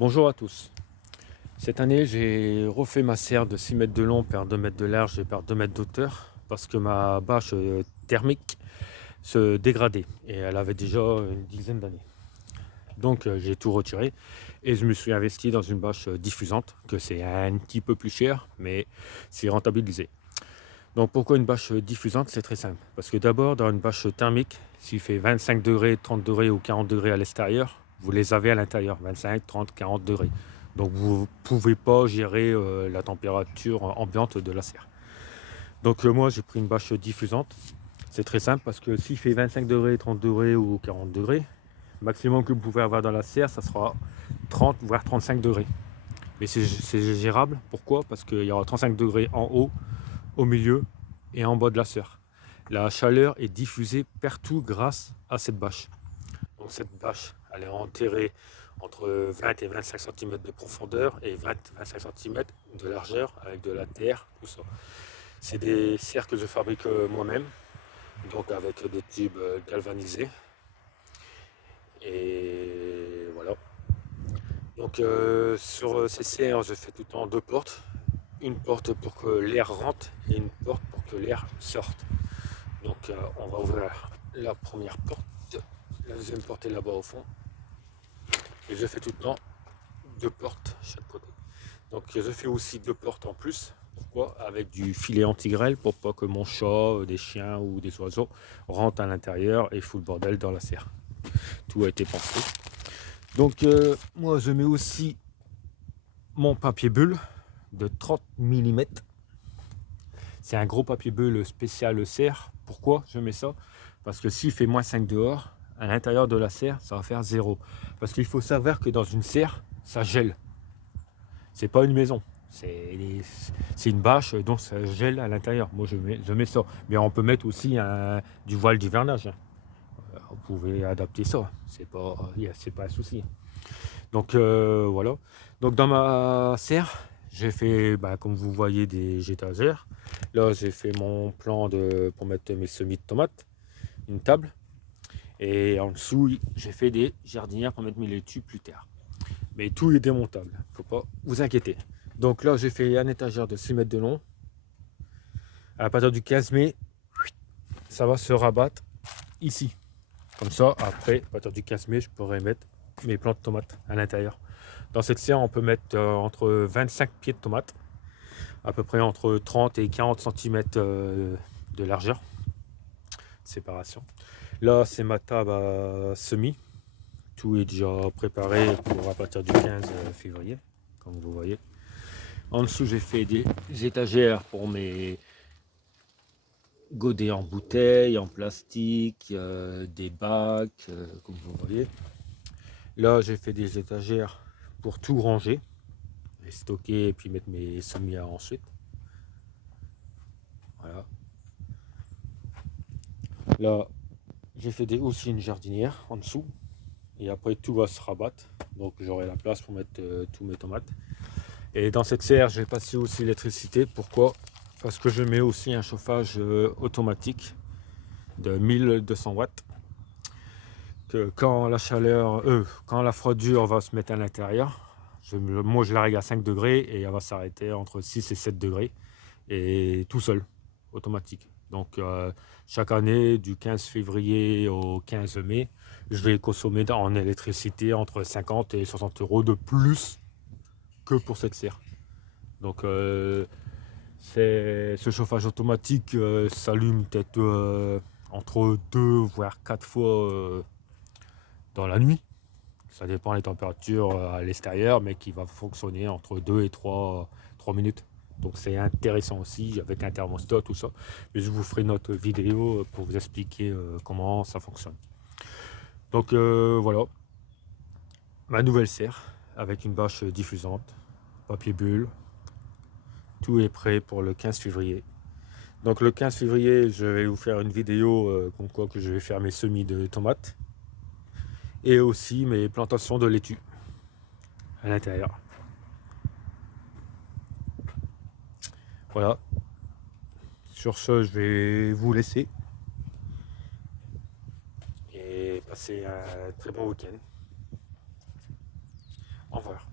Bonjour à tous. Cette année, j'ai refait ma serre de 6 mètres de long par 2 mètres de large et par 2 mètres d'auteur parce que ma bâche thermique se dégradait et elle avait déjà une dizaine d'années. Donc j'ai tout retiré et je me suis investi dans une bâche diffusante que c'est un petit peu plus cher mais c'est rentabilisé. Donc pourquoi une bâche diffusante? C'est très simple. Parce que d'abord dans une bâche thermique, s'il fait 25 degrés, 30 degrés ou 40 degrés à l'extérieur, vous les avez à l'intérieur, 25, 30, 40 degrés. Donc vous ne pouvez pas gérer la température ambiante de la serre. Donc moi j'ai pris une bâche diffusante. C'est très simple parce que s'il fait 25 degrés, 30 degrés ou 40 degrés, maximum que vous pouvez avoir dans la serre, ça sera 30 voire 35 degrés. Mais c'est gérable. Pourquoi? Parce qu'il y aura 35 degrés en haut, au milieu et en bas de la serre. La chaleur est diffusée partout grâce à cette bâche. Donc cette bâche, elle est enterrée entre 20 et 25 cm de profondeur et 20-25 cm de largeur avec de la terre, tout ça. C'est des serres que je fabrique moi-même, donc avec des tubes galvanisés. Et voilà. Donc sur ces serres, je fais tout le temps deux portes. Une porte pour que l'air rentre et une porte pour que l'air sorte. Donc on va ouvrir la première porte, la deuxième porte est là-bas au fond. Et je fais tout le temps deux portes chaque côté. Donc je fais aussi deux portes en plus. Pourquoi? Avec du filet anti-grêle pour pas que mon chat, des chiens ou des oiseaux rentrent à l'intérieur et foutent le bordel dans la serre. Tout a été pensé. Donc moi je mets aussi mon papier bulle de 30 mm. C'est un gros papier bulle spécial serre. Pourquoi je mets ça? Parce que s'il fait moins 5 dehors, à l'intérieur de la serre, ça va faire 0. Parce qu'il faut savoir que dans une serre, ça gèle. C'est pas une maison. C'est une bâche, donc ça gèle à l'intérieur. Moi, je mets ça. Mais on peut mettre aussi du voile d'hivernage. Vous pouvez adapter ça. C'est pas un souci. Donc voilà. Donc dans ma serre, j'ai fait, comme vous voyez, des étagères. Là, j'ai fait mon plan pour mettre mes semis de tomates, une table. Et en dessous, j'ai fait des jardinières pour mettre mes laitues plus tard. Mais tout est démontable, faut pas vous inquiéter. Donc là, j'ai fait un étagère de 6 mètres de long. À partir du 15 mai, ça va se rabattre ici. Comme ça, après, à partir du 15 mai, je pourrai mettre mes plants de tomates à l'intérieur. Dans cette serre, on peut mettre entre 25 pieds de tomates, à peu près entre 30 et 40 cm de largeur, de séparation. Là, c'est ma table à semis. Tout est déjà préparé pour à partir du 15 février, comme vous voyez. En dessous, j'ai fait des étagères pour mes godets en bouteille, en plastique, des bacs, comme vous voyez. Là, j'ai fait des étagères pour tout ranger, les stocker et puis mettre mes semis ensuite. Voilà. Là, j'ai fait aussi une jardinière en dessous. Et après, tout va se rabattre. Donc, j'aurai la place pour mettre tous mes tomates. Et dans cette serre, j'ai passé aussi l'électricité. Pourquoi? Parce que je mets aussi un chauffage automatique de 1200 watts. Que quand la chaleur, quand la froidure va se mettre à l'intérieur, moi je la règle à 5 degrés et elle va s'arrêter entre 6 et 7 degrés. Et tout seul, automatique. Donc chaque année, du 15 février au 15 mai, je vais consommer en électricité entre 50 et 60 euros de plus que pour cette serre. Donc ce chauffage automatique s'allume peut-être entre 2 voire 4 fois dans la nuit. Ça dépend des températures à l'extérieur, mais qui va fonctionner entre 2 et 3 minutes. Donc c'est intéressant aussi avec un thermostat, tout ça. Mais je vous ferai une autre vidéo pour vous expliquer comment ça fonctionne. Donc voilà, ma nouvelle serre avec une bâche diffusante, papier bulle. Tout est prêt pour le 15 février. Donc le 15 février, je vais vous faire une vidéo comme quoi que je vais faire mes semis de tomates et aussi mes plantations de laitue à l'intérieur. Voilà. Sur ce, je vais vous laisser et passer un très bon week-end. Au revoir.